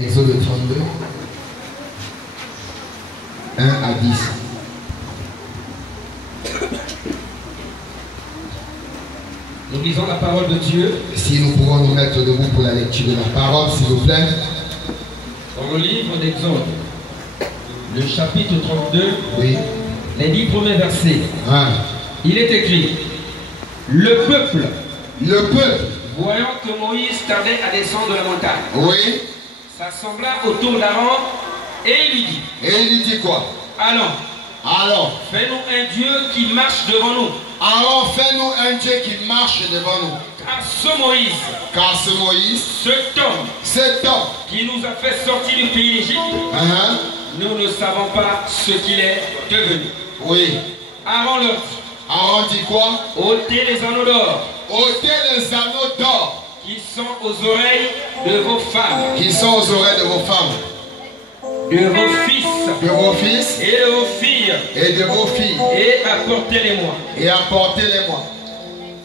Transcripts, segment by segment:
Exode 32, 1 à 10. Nous lisons la parole de Dieu. Si nous pouvons nous mettre debout pour la lecture de la parole, s'il vous plaît. Dans le livre d'Exode, le chapitre 32, Oui. les 10 premiers versets, il est écrit: le peuple, voyant que Moïse tardait à descendre de la montagne, oui, s'assembla autour d'Aaron et il lui dit: et il lui dit quoi? Alors, fais-nous un Dieu qui marche devant nous. Alors fais-nous un Dieu qui marche devant nous. Car ce Moïse, cet homme qui nous a fait sortir du pays d'Égypte, nous ne savons pas ce qu'il est devenu. Oui. Aaron leur dit: Aaron dit quoi? ôtez les anneaux d'or. Ôtez les anneaux d'or Qui sont aux oreilles de vos femmes. Qui sont aux oreilles de vos femmes. De vos fils. De vos fils. Et de vos filles. Et de vos filles. Et apportez-les-moi. Et apportez-les-moi.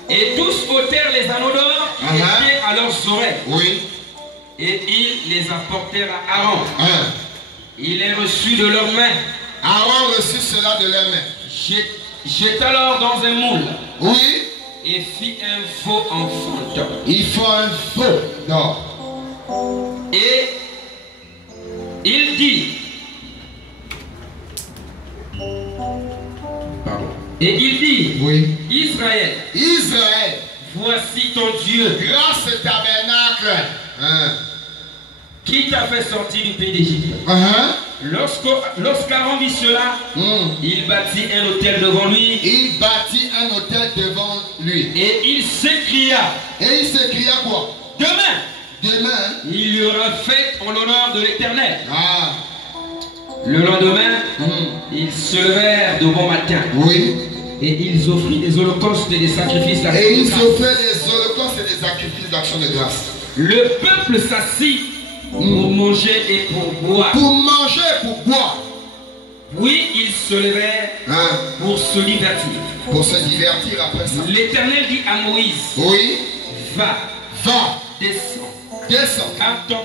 Et tous ôtèrent les anneaux d'or qui étaient à leurs oreilles. Oui. Et ils les apportèrent à Aaron. Il les reçut de leurs mains. Aaron reçut cela de leurs mains. Jeta alors dans un moule. Oui. Et fit un faux enfant. Il faut un faux d'or. Et il dit: oui. Israël, voici ton Dieu. Grâce tabernacle. Qui t'a fait sortir du pays d'Égypte. Lorsqu'Aaron vit cela, il bâtit un autel devant lui. Il bâtit un autel devant lui. Et il s'écria. Et il s'écria quoi? Demain, il y aura fête en l'honneur de l'Éternel. Le lendemain, ils se levèrent de bon matin. Oui. Et ils offrirent des holocaustes et des sacrifices d'action de grâce. Et ils offraient des holocaustes et des sacrifices d'action de grâce. Le peuple s'assit pour manger et pour boire. Pour manger et pour boire. Oui, ils se levèrent pour se divertir. Pour se divertir après ça. L'Éternel dit à Moïse: oui. Va, descends. Car ton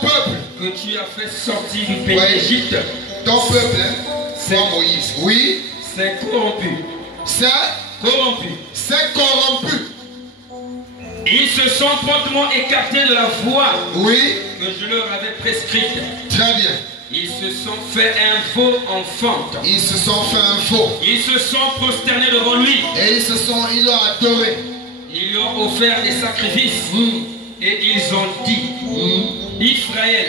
peuple que tu as fait sortir du pays d'Égypte, ton peuple, c'est Moïse. Oui. C'est corrompu. Ils se sont promptement écartés de la voie que je leur avais prescrite. Très bien. Ils se sont fait un faux enfant. Ils se sont fait un faux. Ils se sont prosternés devant lui. Et ils l'ont adoré. Ils lui ont offert des sacrifices. Et ils ont dit: Israël,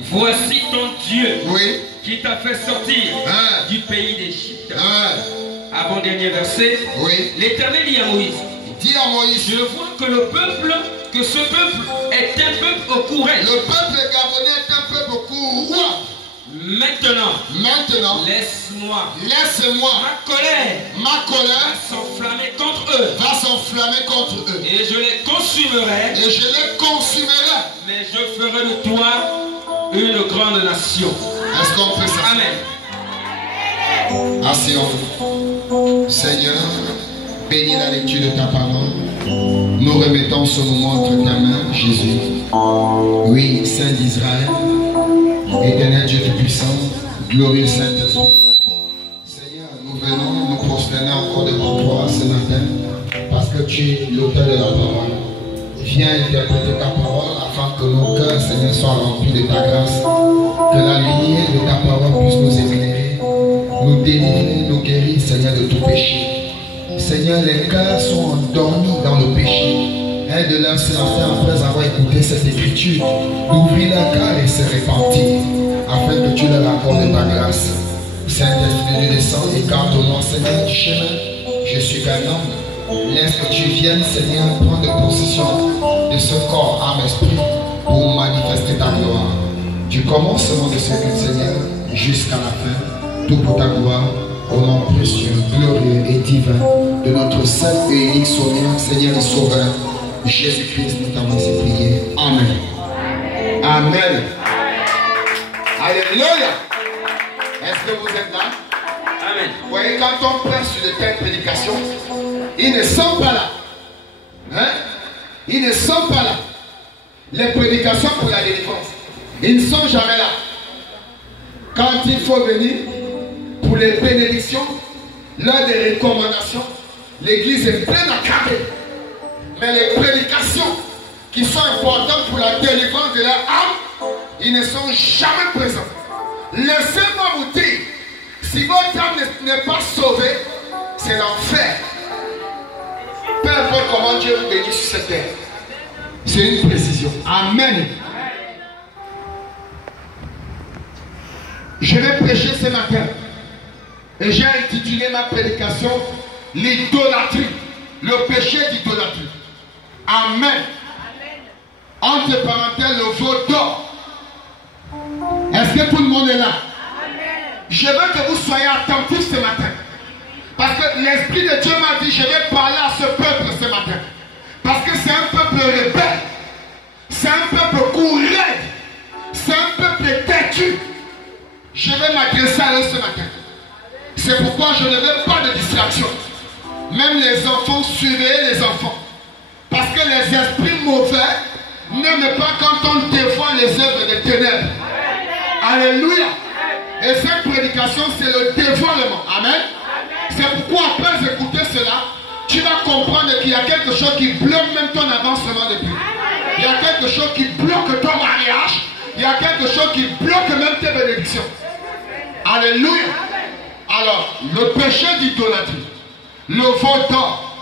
voici ton Dieu qui t'a fait sortir du pays d'Égypte. Avant-dernier verset, l'Éternel dit à Moïse: je vois que ce peuple est un peuple au courant. Le peuple gabonais est un peuple au courant. Maintenant, laisse-moi. Ma colère va s'enflammer contre eux. Et je les consumerai. Mais je ferai de toi une grande nation. Est-ce qu'on peut ça? Amen. Asseyons-nous. Seigneur, bénis la lecture de ta parole. Nous remettons ce moment entre ta main, Jésus. Oui, Saint d'Israël, éternel Dieu Tout-Puissant, glorieux Saint-Esprit. Seigneur, nous venons nous prosterner encore devant toi ce matin, parce que tu es l'auteur de la parole. Viens interpréter ta parole afin que nos cœurs, Seigneur, soient remplis de ta grâce. Que la lumière de ta parole puisse nous éclairer, nous délivrer, nous guérir, Seigneur, de tout péché. Seigneur, les cœurs sont endormis dans le péché. Aide-leur ce matin, après avoir écouté cette écriture, d'ouvrir leur cœur et se repentir, afin que tu leur accordes ta grâce. Saint-Esprit, descends, écarte-moi, Seigneur, du chemin. Je suis qu'un homme. Laisse que tu viennes, Seigneur, prendre possession de ce corps, âme, esprit, pour manifester ta gloire. Du commencement de ce culte, Seigneur, jusqu'à la fin, tout pour ta gloire. Au nom précieux, glorieux et divin de notre seul et unique Sauveur, Seigneur et Sauveur, Jésus-Christ, nous t'avons prié. Amen. Amen. Alléluia. Est-ce que vous êtes là? Amen. Vous voyez, quand on prêche sur de telles prédications, ils ne sont pas là. Ils ne sont pas là. les prédications pour la délivrance. Ils ne sont jamais là. Quand il faut venir pour les bénédictions, l'heure des recommandations, l'église est pleine à carrer. Mais les prédications qui sont importantes pour la délivrance de leur âme, ils ne sont jamais présents. Laissez-moi vous dire, si votre âme n'est pas sauvée, c'est l'enfer. Peu importe comment Dieu vous bénit sur cette terre. C'est une précision. Amen. Je vais prêcher ce matin. Et j'ai intitulé ma prédication l'idolâtrie. Le péché d'idolâtrie. Amen. Entre parenthèses, le veau d'or. Est-ce que tout le monde est là? Je veux que vous soyez attentifs ce matin. Parce que l'Esprit de Dieu m'a dit, je vais parler à ce peuple ce matin. Parce que c'est un peuple rebelle. C'est un peuple courant. C'est un peuple têtu. Je vais m'adresser à eux ce matin. C'est pourquoi je ne veux pas de distraction. Même les enfants, surveillez les enfants. Parce que les esprits mauvais n'aiment pas quand on dévoie les œuvres des ténèbres. Alléluia. Et cette prédication, c'est le dévoilement. Amen. C'est pourquoi après écouter cela, tu vas comprendre qu'il y a quelque chose qui bloque même ton avancement de vie. Il y a quelque chose qui bloque ton mariage. Il y a quelque chose qui bloque même tes bénédictions. Alléluia. Alors, le péché d'idolâtrie, le veau d'or.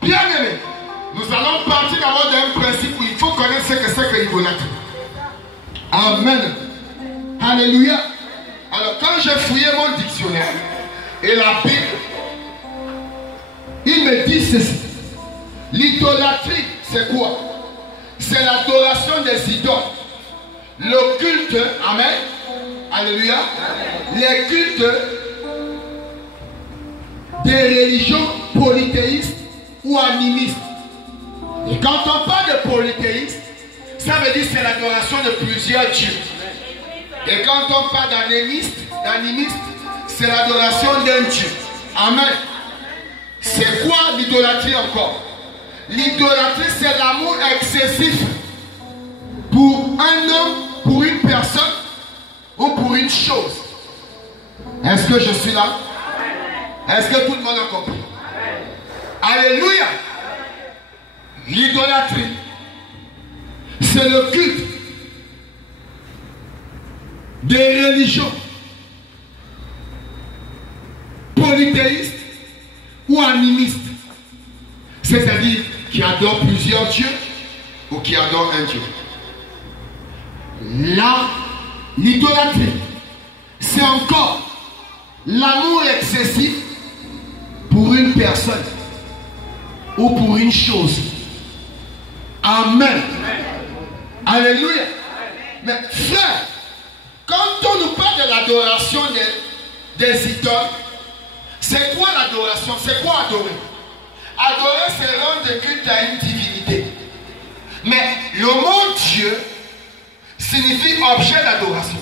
Bien aimé, nous allons partir d'abord d'un principe où il faut connaître ce que c'est que l'idolâtrie. Amen. Alléluia. Alors, quand j'ai fouillé mon dictionnaire et la Bible, il me dit ceci. L'idolâtrie, c'est quoi? C'est l'adoration des idoles. Le culte, amen. Alléluia. Les cultes des religions polythéistes ou animistes. Et quand on parle de polythéisme, ça veut dire c'est l'adoration de plusieurs dieux. Et quand on parle d'animiste, c'est l'adoration d'un Dieu. Amen. C'est quoi l'idolâtrie encore? L'idolâtrie, c'est l'amour excessif pour un homme, pour une personne ou pour une chose. Est-ce que je suis là? Est-ce que tout le monde a compris? Alléluia. L'idolâtrie, c'est le culte des religions polythéistes ou animistes, c'est-à-dire qui adorent plusieurs dieux ou qui adorent un dieu. Là, l'idolâtrie, c'est encore l'amour excessif pour une personne ou pour une chose. Amen. Alléluia. Mais frère, quand on nous parle de l'adoration des idoles, c'est quoi l'adoration? C'est quoi adorer? Adorer, c'est rendre culte à une divinité. Mais le mot Dieu signifie objet d'adoration.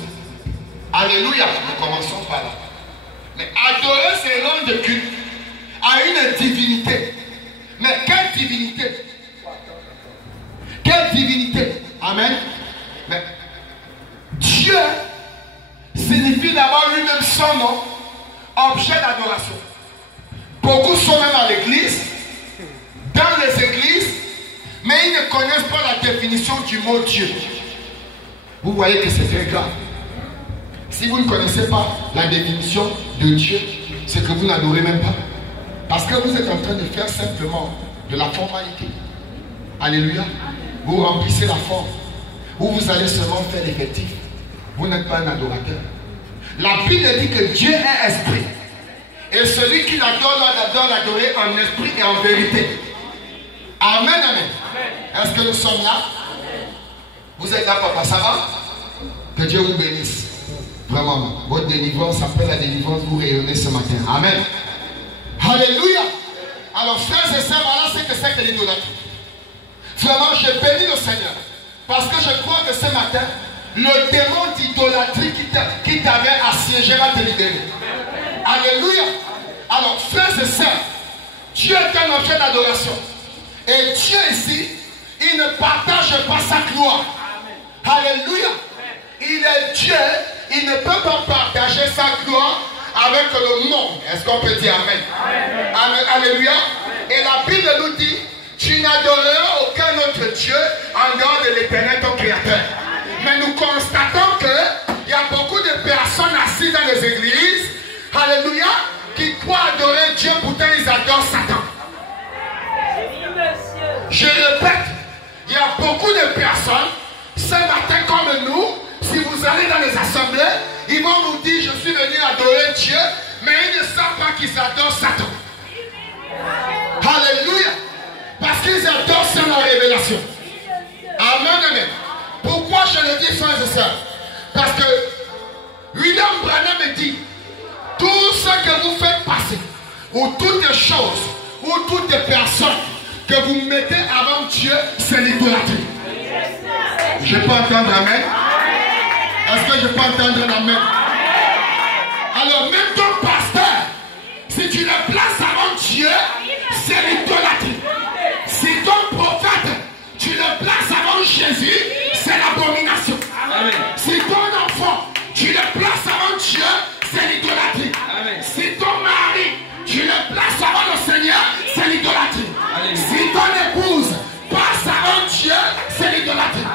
Alléluia. Nous commençons par là. Mais adorer, c'est rendre culte à une divinité. Mais quelle divinité? Quelle divinité? Amen. Mais Dieu signifie d'abord lui-même son nom, objet d'adoration. Beaucoup sont même à l'église, dans les églises, mais ils ne connaissent pas la définition du mot Dieu. Vous voyez que c'est très grave. Si vous ne connaissez pas la définition de Dieu, c'est que vous n'adorez même pas. Parce que vous êtes en train de faire simplement de la formalité. Alléluia. Vous remplissez la forme. Ou vous allez seulement faire l'effectif. Vous n'êtes pas un adorateur. La Bible dit que Dieu est esprit. Et celui qui l'adore doit l'adorer en esprit et en vérité. Amen, amen. Est-ce que nous sommes là? Vous êtes là, papa, ça va? Que Dieu vous bénisse. Vraiment, votre délivrance, après la délivrance, vous rayonnez ce matin. Amen. Alléluia. Alors, frères et sœurs, voilà ce que c'est que l'idolâtrie. Vraiment, je bénis le Seigneur. Parce que je crois que ce matin, le démon d'idolâtrie qui t'avait assiégé va te libérer. Alléluia. Alors, frères et sœurs, Dieu est un objet d'adoration. Et Dieu ici, il ne partage pas sa gloire. Alléluia. Il est Dieu, il ne peut pas partager sa gloire avec le monde. Est-ce qu'on peut dire Amen? Amen. Alléluia. Et la Bible nous dit, tu n'adoreras aucun autre Dieu en dehors de l'Éternel, ton Créateur. Mais nous constatons qu'il y a beaucoup de personnes assises dans les églises, alléluia, qui croient adorer Dieu, pourtant ils adorent Satan. Je répète, il y a beaucoup de personnes, ce matin comme nous, si vous allez dans les assemblées, ils vont vous dire, je suis venu adorer Dieu, mais ils ne savent pas qu'ils adorent Satan. Alléluia. Parce qu'ils adorent sans la révélation. Amen, amen. Pourquoi je le dis, frères et sœurs? Parce que William Branham dit, tout ce que vous faites passer, ou toutes les choses, ou toutes les personnes que vous mettez avant Dieu, c'est l'idolâtrie. Je peux entendre Amen? Est-ce que je peux entendre Amen? Alors même ton pasteur, si tu le places avant Dieu, c'est l'idolâtrie. Si ton prophète, tu le places avant Jésus, c'est l'abomination. Si ton enfant, tu le places avant Dieu, c'est l'idolâtrie. Si ton mari, tu le places avant le Seigneur, c'est l'idolâtrie. Si ton épouse passe avant Dieu, c'est l'idolâtrie.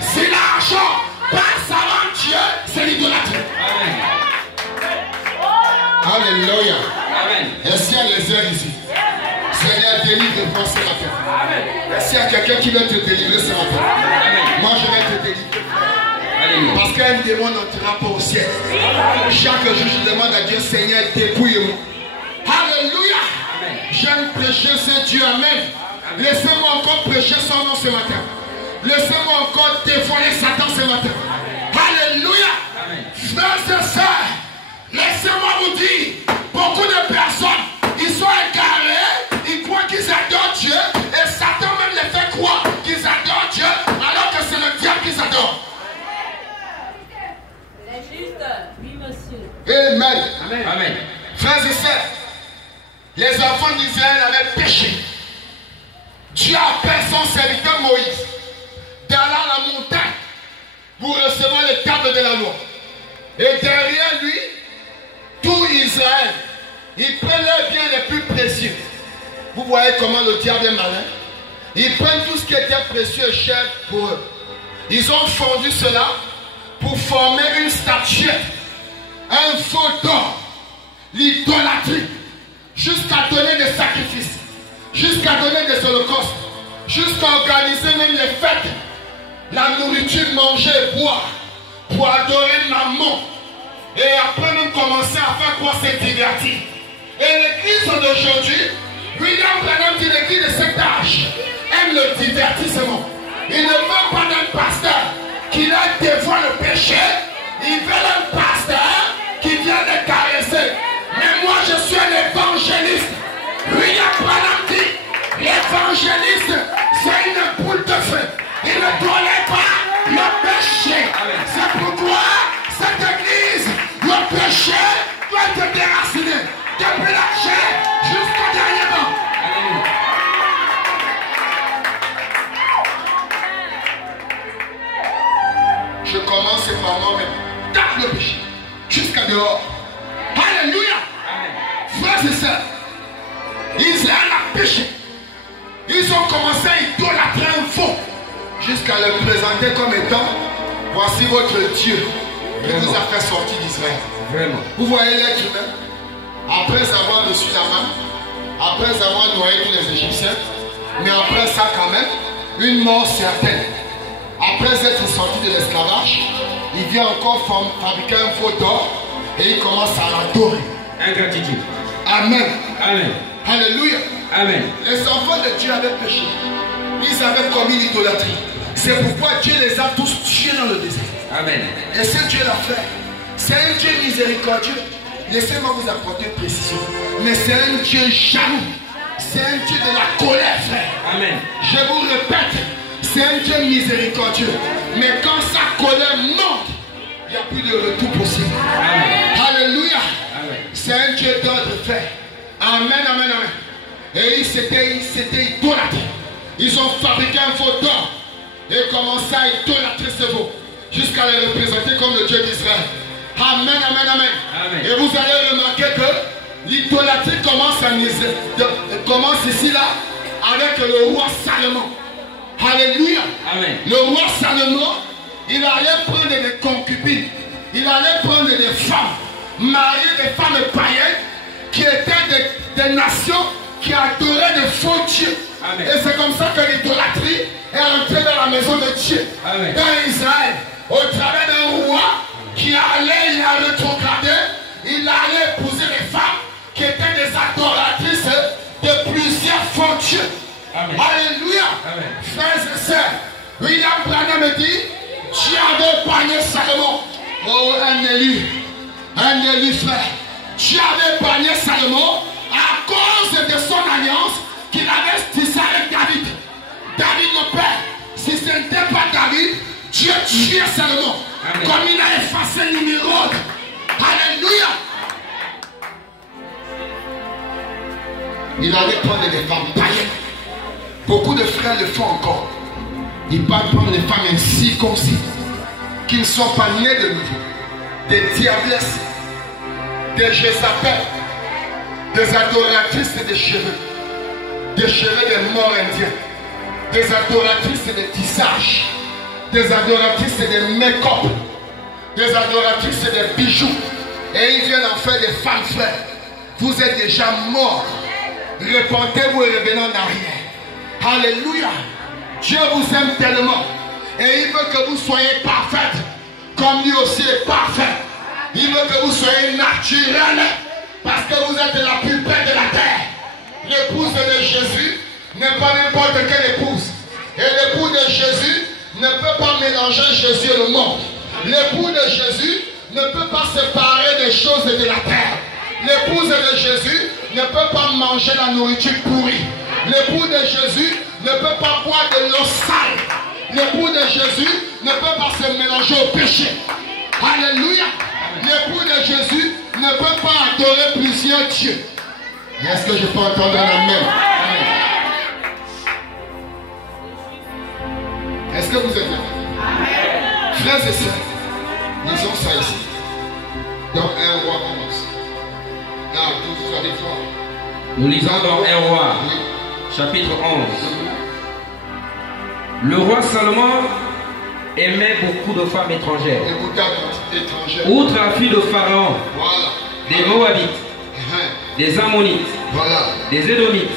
Si l'argent passe avant Dieu, c'est l'idolâtrie. Alléluia. Est-ce qu'il y a les ailes ici? Seigneur, délivre-moi ce matin. Est-ce qu'il y a quelqu'un qui veut te délivrer ce matin? Moi, je vais te délivrer. Parce qu'un démon n'entrera pas au ciel. Chaque jour, je demande à Dieu, Seigneur, dépouille-moi. Alléluia. J'aime prêcher ce Dieu. Amen. Laissez-moi encore prêcher son nom ce matin. Laissez-moi encore dévoiler Satan ce matin. Alléluia. Frères et sœurs, laissez-moi vous dire, beaucoup de personnes, ils sont égarés, ils croient qu'ils adorent Dieu, et Satan même les fait croire qu'ils adorent Dieu, alors que c'est le diable qu'ils adorent. C'est juste, oui monsieur. Amen. Amen. Frères et sœurs, les enfants d'Israël avaient péché. Dieu appelle son serviteur Moïse d'aller à la montagne pour recevoir les tables de la loi. Et derrière lui, tout Israël, ils prennent leurs biens les plus précieux. Vous voyez comment le diable est malin. Ils prennent tout ce qui était précieux et cher pour eux. Ils ont fondu cela pour former une statue, un faux d'or, l'idolâtrie, jusqu'à donner des sacrifices, jusqu'à donner des holocaustes, jusqu'à organiser même les fêtes, la nourriture, manger et boire, pour adorer Mammon. Et après même commencer à faire quoi? C'est divertir. Et l'église d'aujourd'hui, William Branham dit, l'église de cet âge aime le divertissement. Il ne veut pas d'un pasteur qui leur dévoile le péché. Il veut un pasteur qui vient les caresser. Mais moi je suis un évangéliste. William Branham dit, l'évangéliste c'est une boule de feu. Il ne tolère pas le péché. C'est pourquoi cette église, le péché doit être déraciné. Depuis la chair jusqu'au dernier banc. Je commence par moi-même. Tape le péché jusqu'à dehors. Alléluia. Frères et sœurs, Israël a péché. Ils ont commencé à idolâtrer un faux jusqu'à le présenter comme étant, voici votre Dieu qui vous a fait sortir d'Israël. Vraiment. Vous voyez l'être humain, après avoir reçu la main, après avoir noyé tous les Égyptiens, mais après ça quand même, une mort certaine. Après être sorti de l'esclavage, il vient encore fabriquer un faux d'or et il commence à l'adorer. Ingratitude. Amen. Amen. Alléluia. Amen. Les enfants de Dieu avaient péché. Ils avaient commis l'idolâtrie. C'est pourquoi Dieu les a tous tués dans le désert. Amen. Et ce Dieu l'a fait. C'est un Dieu miséricordieux. Laissez-moi vous apporter une précision. Mais c'est un Dieu jaloux. C'est un Dieu de la colère, frère. Amen. Je vous répète, c'est un Dieu miséricordieux. Mais quand sa colère monte, il n'y a plus de retour possible. Amen. Alléluia. Amen. C'est un Dieu d'ordre fait. Amen, amen, amen. Et il s'était idolâtré. Ils ont fabriqué un faux d'or et commencé à idolâtrer ce veau jusqu'à les représenter comme le Dieu d'Israël. Amen, amen, amen, amen. Et vous allez remarquer que l'idolâtrie commence ici là avec le roi Salomon. Alléluia. Amen. Le roi Salomon, il allait prendre des concubines, il allait prendre des femmes, marier des femmes païennes qui étaient des nations qui adoraient de faux dieux. Amen. Et c'est comme ça que l'idolâtrie est entrée dans la maison de Dieu. Amen. Dans Israël, au travers d'un roi qui allait, il a rétrogradé, il allait épouser des femmes qui étaient des adoratrices de plusieurs faux dieux. Amen. Alléluia. Amen. Frères et sœurs, William Branham me dit, Dieu avait épargné Salomon. Oh, un élu frère. Dieu avait épargné Salomon à cause de son alliance qu'il avait tissée avec David. David le père. Si ce n'était pas David, Dieu tuait Salomon. Amen. Comme il a effacé Nimrod. Alléluia. Il allait prendre des femmes païennes. Beaucoup de frères le font encore. Ils parlent prendre les femmes incirconcis qui ne sont pas nées de nouveau. Des diablesses, des Jézabel, des adoratrices des cheveux des morts indiens, des adoratrices des tissages, des adoratrices des make-up, des adoratrices des bijoux. Et ils viennent en faire des femmes frères. Vous êtes déjà morts. Repentez-vous et revenez en arrière. Alléluia. Dieu vous aime tellement. Et il veut que vous soyez parfaite. Comme lui aussi est parfait. Il veut que vous soyez naturel. Parce que vous êtes la plus belle de la terre. L'épouse de Jésus n'est pas n'importe quelle épouse. Et l'époux de Jésus ne peut pas mélanger Jésus et le monde. L'époux de Jésus ne peut pas séparer des choses de la terre. L'épouse de Jésus ne peut pas manger la nourriture pourrie. L'époux de Jésus ne peut pas boire de l'eau sale. L'époux de Jésus ne peut pas se mélanger au péché. Alléluia. L'époux de Jésus ne peut pas adorer plusieurs dieux. Est-ce que je peux entendre un amen? Est-ce que vous êtes là? Frères et sœurs, lisons ça ici. Dans 1 roi 11. Là, tous allez voir. Nous lisons dans 1 roi, oui. Chapitre 11. Le roi Salomon aimait beaucoup de femmes étrangères. Outre la fille de Pharaon, voilà. Des Moabites, des Ammonites, voilà. Des Édomites,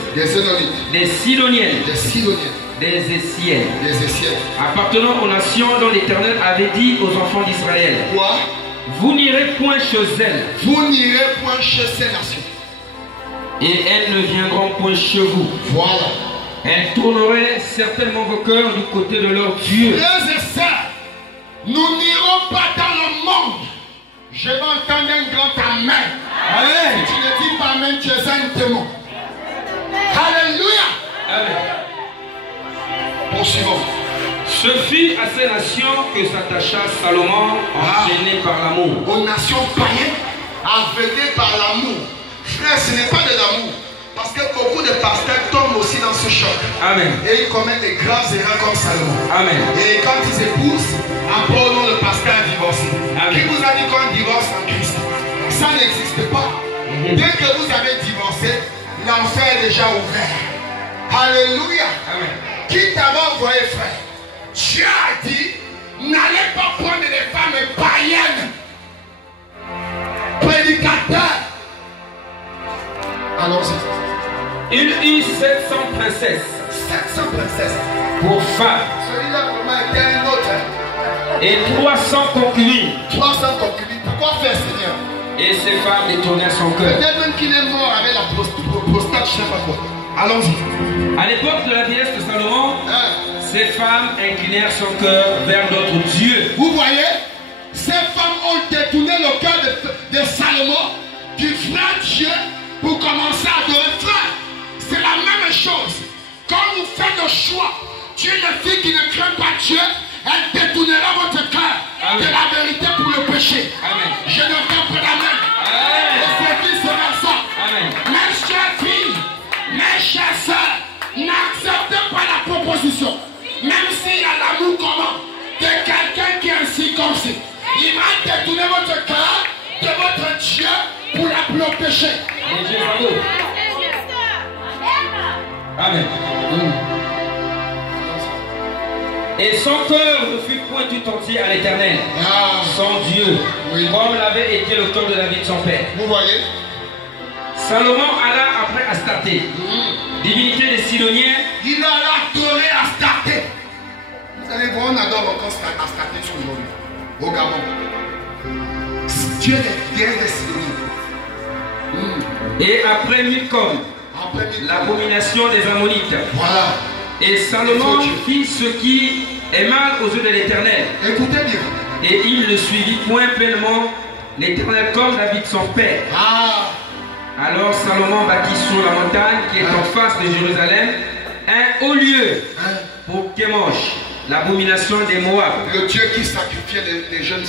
des Sidoniennes, des Essiennes, appartenant aux nations dont l'Éternel avait dit aux enfants d'Israël. Quoi? Vous n'irez point chez elles. Vous n'irez point chez ces nations. Et elles ne viendront point chez vous. Voilà. Elles tourneraient certainement vos cœurs du côté de leur Dieu. Frères et sœurs, nous n'irons pas dans le monde. Je vais entendre un grand amen. Amen. Si tu ne dis pas amen, tu es un démon. Alléluia. Amen. Poursuivons. Ce fut à ces nations que s'attacha Salomon, enchaîné par l'amour. Aux nations païennes, aveuglées par l'amour. Frère, ce n'est pas de l'amour. Parce que beaucoup de pasteurs tombent aussi dans ce choc. Amen. Et ils commettent des graves erreurs comme Salomon. Amen. Et quand ils épousent, après non, le pasteur a divorcé. Amen. Qui vous a dit qu'on divorce en Christ? Ça n'existe pas. Dès que vous avez divorcé, l'enfer est déjà ouvert. Alléluia. Amen. Qui t'avait envoyé, frère? Dieu a dit, n'allez pas prendre des femmes païennes. Prédicateurs. Allons-y. Il eut 700 princesses. 700 princesses. Pour femmes. Celui-là, vraiment, il y a une autre. Et 300 concubines. 300 concubines. Pourquoi faire, Seigneur? Et ces femmes détournèrent son cœur. Peut-être même qu'il est mort avec la prostate, je ne sais pas quoi. Allons-y. À l'époque de la vieillesse de Salomon, ces femmes inclinèrent son cœur vers d'autres dieux. Vous voyez, ces femmes ont détourné le cœur de Salomon du vrai Dieu pour commencer à adorer frère. C'est la même chose. Quand vous faites le choix d'une fille qui ne craint pas Dieu, elle détournera votre cœur de la vérité pour le péché. Amen. Je ne veux pas d'amen. Et c'est vice-versa. Mes chères filles, mes chères sœurs, n'acceptez pas la Il va détourner votre cœur de votre Dieu pour la protéger. Amen. Et son cœur ne fut point tout entier à l'Éternel, son Dieu, comme l'avait été le cœur de David son père. Vous voyez? Salomon alla après Astarté, divinité des Sidoniens. Il a adoré Astarté. Vous allez voir, on adore encore Astarté aujourd'hui, au Gabon. Dieu est bien des Sidoniens. Et après Milcom, l'abomination des Ammonites. Voilà. Et Salomon fit ce qui est mal aux yeux de l'Éternel. Écoutez bien. Et il ne suivit point pleinement l'Éternel comme David son père. Alors Salomon bâtit sur la montagne qui est en face de Jérusalem un haut lieu pour Kémosh, l'abomination des Moab. Le Dieu qui sacrifiait les jeunes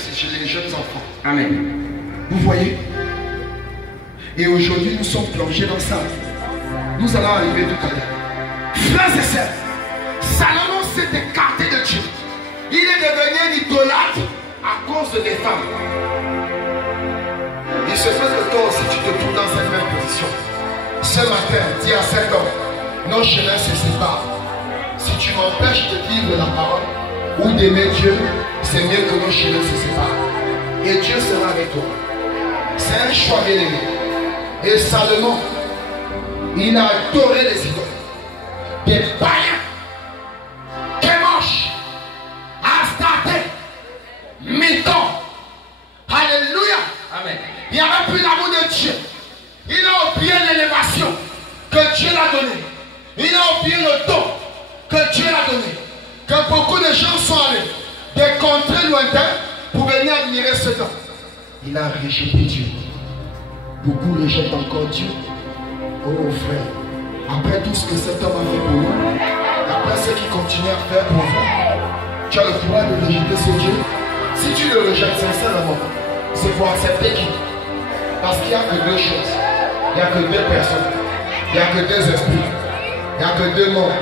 enfants. Amen. Vous voyez? Et aujourd'hui nous sommes plongés dans ça. Nous allons arriver tout à l'heure. Frères et sœurs, Salomon s'est écarté de Dieu. Il est devenu un idolâtre à cause des femmes. Il se fait que toi aussi tu te trouves dans cette même position. Ce matin, dis à cet homme, nos chemins se séparent. Si tu m'empêches de vivre la parole ou d'aimer Dieu, c'est mieux que nos chemins se séparent. Et Dieu sera avec toi. C'est un choix bien-aimé. Et Salomon, il a adoré les idoles. Des païens, Kémosh, Astarté, Milcom. Alléluia. Amen. Il n'y avait plus l'amour de Dieu. Il a oublié l'élévation que Dieu l'a donnée. Il a oublié le don que Dieu l'a donné. Que beaucoup de gens sont allés des contrées lointaines pour venir admirer ce don. Il a rejeté Dieu. Beaucoup rejettent encore Dieu. Oh frère. Après tout ce que cet homme a fait pour nous, après ce qu'il continue à faire pour vous, tu as le pouvoir de rejeter ce Dieu. Si tu le rejettes sincèrement, c'est pour accepter qui? Parce qu'il n'y a que deux choses. Il n'y a que deux personnes. Il n'y a que deux esprits. Il n'y a que deux mondes.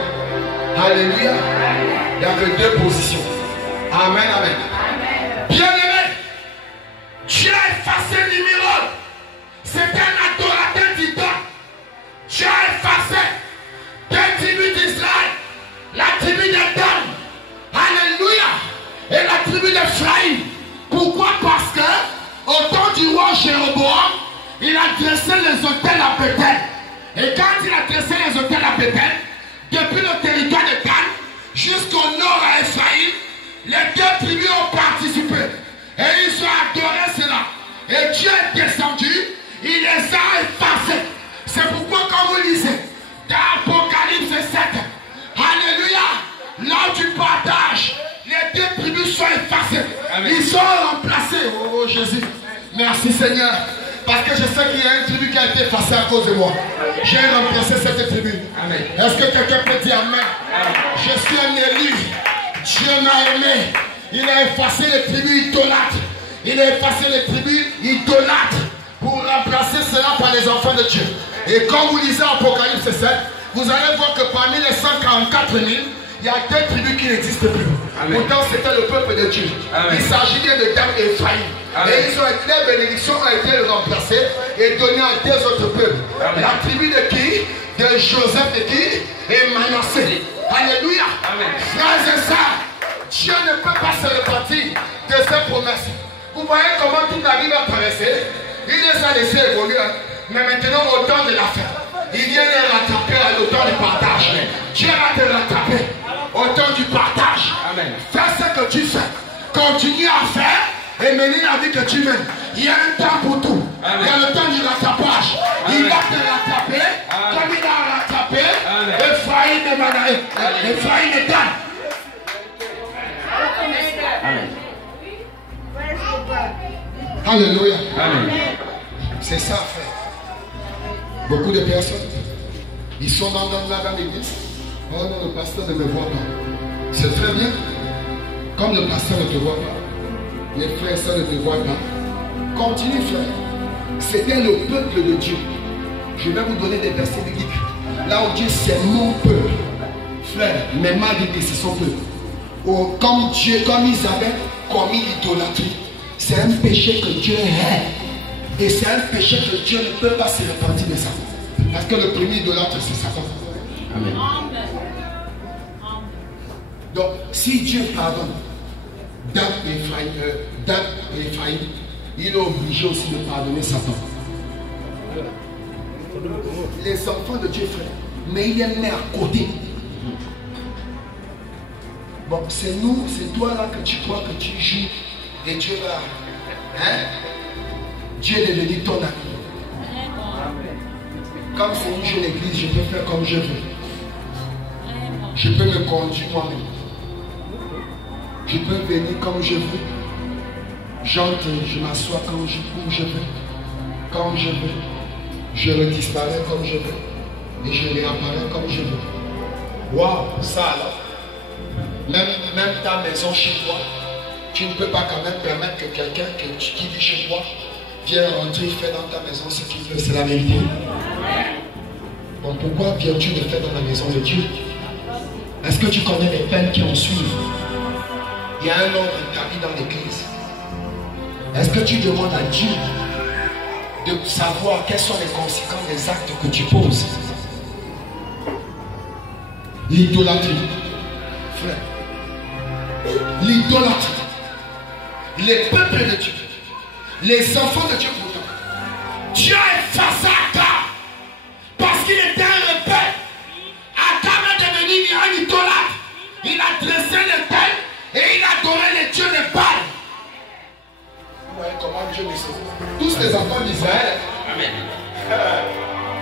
Alléluia. Il n'y a que deux positions. Amen, amen. Bien-aimé, Dieu a effacé l'immirole. C'est un adorateur d'idole. Dieu a effacé des tribus d'Israël, la tribu de Dan, alléluia, et la tribu d'Ephraïm. Pourquoi? Parce que au temps du roi Jéroboam, il a dressé les autels à Bethel. Et quand il a dressé les autels à Bethel, depuis le territoire de Dan jusqu'au nord à Ephraïm, les deux tribus ont participé. Et ils ont adoré cela. Et Dieu est descendu, il les a effacés. C'est pourquoi quand vous lisez dans Apocalypse 7, alléluia, là où tu partages, les deux tribus sont effacées. Amen. Ils sont remplacés. Oh Jésus, merci Seigneur. Parce que je sais qu'il y a une tribu qui a été effacée à cause de moi. J'ai remplacé cette tribu. Est-ce que quelqu'un peut dire amen? Je suis un élu. Dieu m'a aimé. Il a effacé les tribus idolâtres. Il a effacé les tribus idolâtres pour remplacer cela par les enfants de Dieu. Et quand vous lisez Apocalypse 7, vous allez voir que parmi les 144 000, il y a deux tribus qui n'existent plus. Amen. Pourtant, c'était le peuple de Dieu. Amen. Il s'agit bien de Dan et Ephraïm. Et ils ont été, les bénédictions ont été remplacées et données à deux autres peuples. Amen. La tribu de qui? De Joseph de qui? Et Manassé. Alléluia. Frères et sœurs, Dieu ne peut pas se repentir de ses promesses. Vous voyez comment toute la Bible a traversé? Il les a laissés évoluer. Mais maintenant, au temps de la fin, il vient les rattraper à l'autant du partage. Dieu va te rattraper au temps du partage. Amen. Fais ce que tu fais. Continue à faire et mener la vie que tu mènes. Il y a un temps pour tout. Amen. Il y a le temps du rattrapage. Amen. Il va te rattraper. Amen. Comme il a rattrapé Ephraïm et Manaïm. Ephraïm et Dan. Amen. Alléluia. Amen. C'est ça, frère. Beaucoup de personnes, ils sont dans l'église. Oh non, le pasteur ne me voit pas. C'est très bien. Comme le pasteur ne te voit pas, les frères et sœurs ne te voient pas. Continue, frère. C'était le peuple de Dieu. Je vais vous donner des versets bibliques. Là où Dieu, c'est mon peuple. Frère, mais mal dit que c'est son peuple. Oh, comme Dieu, comme ils avaient commis l'idolâtrie. c'est un péché que Dieu hait. Et c'est un péché que Dieu ne peut pas se repentir de ça. Parce que le premier idolâtre, c'est Satan. Amen. Donc, si Dieu pardonne Dan et Ephraïm, il est obligé aussi de pardonner Satan. Les enfants de Dieu, frère, mais il est né à côté. Bon, c'est nous, c'est toi là que tu crois que tu joues et Dieu va. Hein? Dieu est devenu ton ami. Comme c'est une jeune église, je peux faire comme je veux. Je peux me conduire moi-même. Je peux venir comme je veux. J'entre, je m'assois comme je veux. Comme je veux. Je redisparais comme je veux. Et je réapparais comme je veux. Waouh, ça alors. Même ta maison chez toi, tu ne peux pas quand même permettre que quelqu'un qui vit chez toi vienne rentrer, faire dans ta maison ce qu'il veut. C'est la vérité. Bon, pourquoi viens-tu de faire dans la maison de Dieu? Est-ce que tu connais les peines qui en suivent? Il y a un ordre établi dans l'église. Est-ce que tu demandes à Dieu de savoir quelles sont les conséquences des actes que tu poses? L'idolâtrie, frère. L'idolâtrie. Les peuples de Dieu, les enfants de Dieu pourtant, Dieu est face à Akab parce qu'il était un rebelle. Akab est devenu un idolâtre. Il a dressé les têtes et il adorait les dieux de Baal. Vous voyez comment Dieu me sauve. Tous les enfants d'Israël. Amen.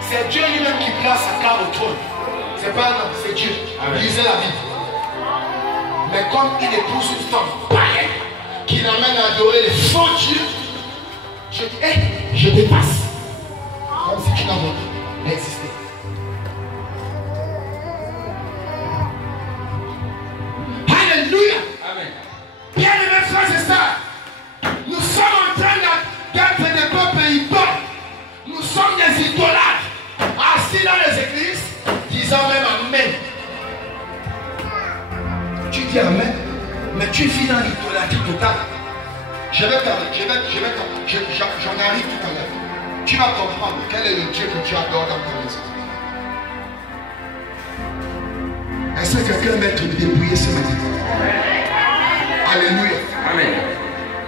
C'est Dieu lui-même qui place Akab au trône. C'est pas un homme, c'est Dieu. Lisez la Bible. Mais comme il épouse une femme païenne qui l'amène à adorer les faux dieux, je dis, hé, je dépasse. Comme si tu n'avais pas existé. Alléluia. Amen. Bien aimés frères et sœurs, nous sommes en train d'être des peuples idoles. Nous sommes des idolâtres, assis dans les églises, disant même Amen. Tu dis Amen, mais tu vis dans l'idolâtrie totale. J'en arrive tout à l'heure. Tu vas comprendre quel est le Dieu que tu adores dans ta maison. Est-ce que quelqu'un va être dépouillé ce matin? Alléluia. Amen.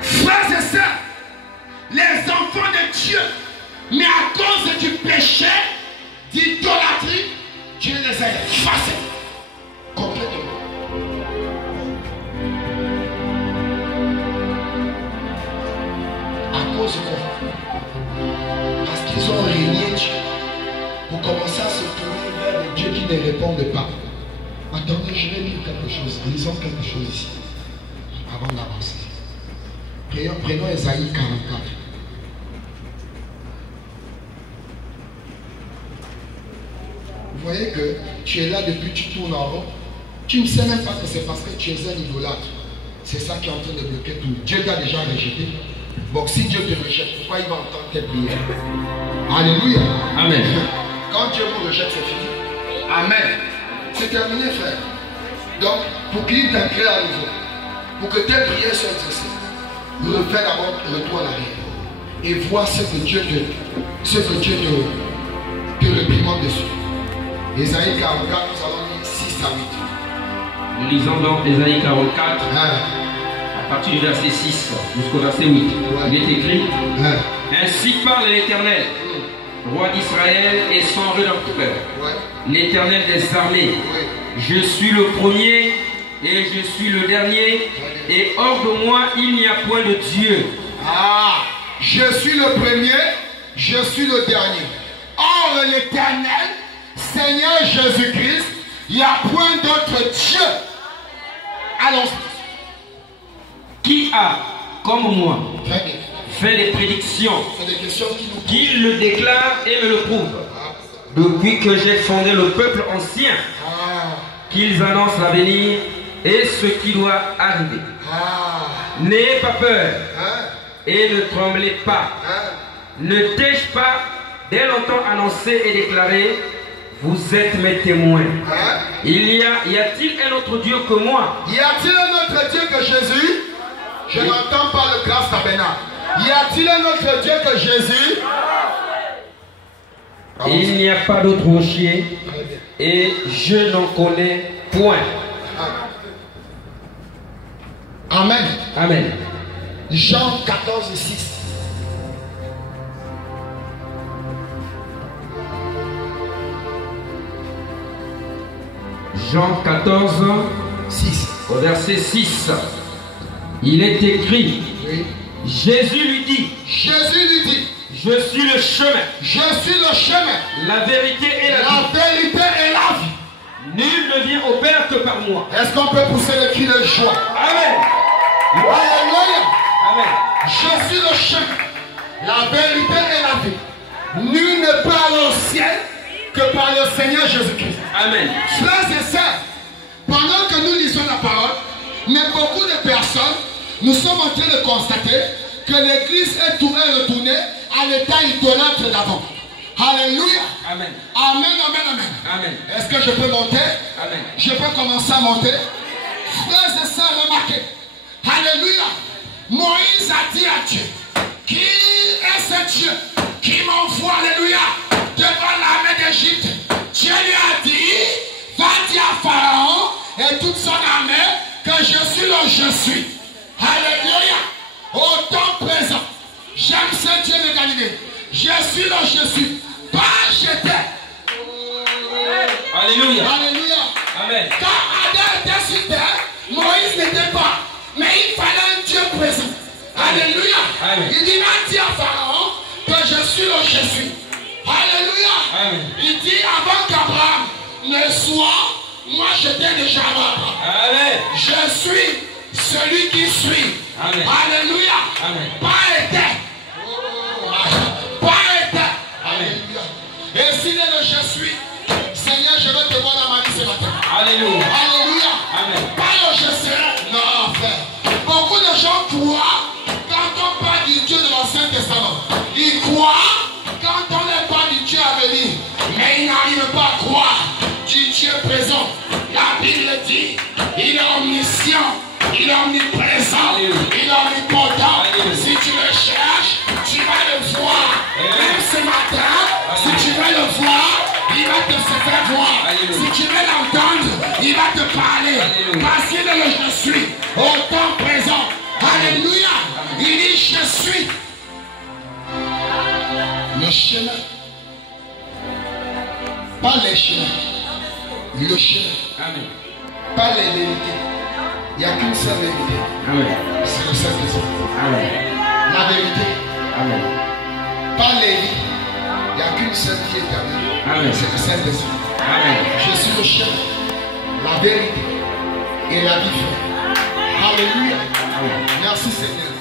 Frères et sœurs, les enfants de Dieu, mais à cause du péché, d'idolâtrie, Dieu les a effacés complètement. À cause de quoi? Parce qu'ils ont régné Dieu pour commencer à se tourner vers les dieux qui ne répondent pas. Attendez, je vais lire quelque chose. Lisons quelque chose ici avant d'avancer. Prenons Ésaïe 44. Vous voyez que tu es là depuis tu tournes en rond. Tu ne sais même pas que c'est parce que tu es un idolâtre. C'est ça qui est en train de bloquer tout. Dieu t'a déjà rejeté. Bon, si Dieu te rejette, pourquoi il va entendre tes prières? Alléluia. Amen. Quand Dieu vous rejette, c'est fini. Amen. C'est terminé, frère. Donc, pour qu'il t'incline à nouveau, pour que tes prières soient exaucées, refais d'abord le retour en arrière. Et vois ce que Dieu te réprimande dessus. Ésaïe 44, nous allons lire 6 à 8. Nous lisons donc Ésaïe 44. À partir du verset 6 jusqu'au verset 8. Il est écrit: Ainsi parle l'Éternel, roi d'Israël et son rédempteur, l'Éternel des armées. Je suis le premier et je suis le dernier, et hors de moi il n'y a point de Dieu. Ah, je suis le premier, je suis le dernier. Hors l'Éternel, Seigneur Jésus-Christ, il n'y a point d'autre Dieu. Allons-y. Qui a, comme moi, fait des prédictions, qu'il le déclare et me le prouve, depuis que j'ai fondé le peuple ancien, qu'ils annoncent l'avenir et ce qui doit arriver. N'ayez pas peur et ne tremblez pas. Ne t'ai-je pas dès longtemps annoncé et déclaré: vous êtes mes témoins. Y a-t-il un autre Dieu que moi? Y a-t-il un autre Dieu que Jésus? Je n'entends pas le grâce tabernacle. Y a-t-il un autre Dieu que Jésus? Il n'y a pas d'autre rocher et je n'en connais point. Amen. Amen. Jean 14, 6. Jean 14, 6. au verset 6. Il est écrit, Oui. Jésus lui dit, Je suis le chemin, la vérité et la vie. vérité et la vie. Nul ne vient au Père que par moi. Est-ce qu'on peut pousser le cri de joie? Amen. Alléluia. Amen. Je suis le chemin, la vérité et la vie. Nul ne peut aller au ciel que par le Seigneur Jésus-Christ. Amen. Frères et sœurs, pendant que nous lisons la parole, mais beaucoup de personnes, nous sommes en train de constater que l'église est retournée à l'état idolâtre d'avant. Alléluia. Amen. Amen, amen, amen. Amen. Est-ce que je peux monter? Amen. Je peux commencer à monter. Frères et sœurs, remarquez. Alléluia. Moïse a dit à Dieu, qui est ce Dieu qui m'envoie, alléluia, devant l'armée d'Égypte? Dieu lui a dit, va dire à Pharaon et toute son armée que je suis le je suis. Alléluia. Au temps présent, j'aime ce Dieu de Galilée. Je suis le je suis. Pas j'étais. Alléluia. Alléluia. Amen. Quand Adam était sur terre, Moïse n'était pas. Mais il fallait un Dieu présent. Alléluia. Amen. Il dit, va dire à Pharaon que je suis le je suis. Alléluia. Amen. Il dit, avant qu'Abraham ne soit, moi j'étais déjà mort. Amen. Je suis celui qui suit. Amen. Alléluia. Amen. Pas était. Pas était. Alléluia. Et s'il est le je suis, Seigneur, je vais te voir dans ma vie ce matin. Alléluia. Alléluia. Amen. Pas le je serai. Non, frère. Beaucoup de gens croient quand on parle du Dieu de l'Ancien Testament. Ils croient quand on leur parle du Dieu à venir. Mais ils n'arrivent pas à croire du Dieu présent. La Bible dit, il est omniscient, il est omniprésent, Alléluia. il est omnipotent. Alléluia. Si tu le cherches, tu vas le voir. Alléluia. Même ce matin, si tu veux le voir, il va te faire voir. Alléluia. Si tu veux l'entendre, il va te parler. Alléluia. Parce qu'il est le je suis au temps présent. Alléluia. Il dit je suis. Le chemin. Pas les chemins. Le chemin. Amen. Pas les vérités. Il n'y a qu'une seule vérité. Amen. C'est le Saint-Esprit. Amen. La vérité. Amen. Pas les vies. Il n'y a qu'une seule vie éternelle. Amen. C'est le Saint-Esprit. Amen. Je suis le chemin, la vérité et la vie. Alléluia. Amen. Merci Seigneur.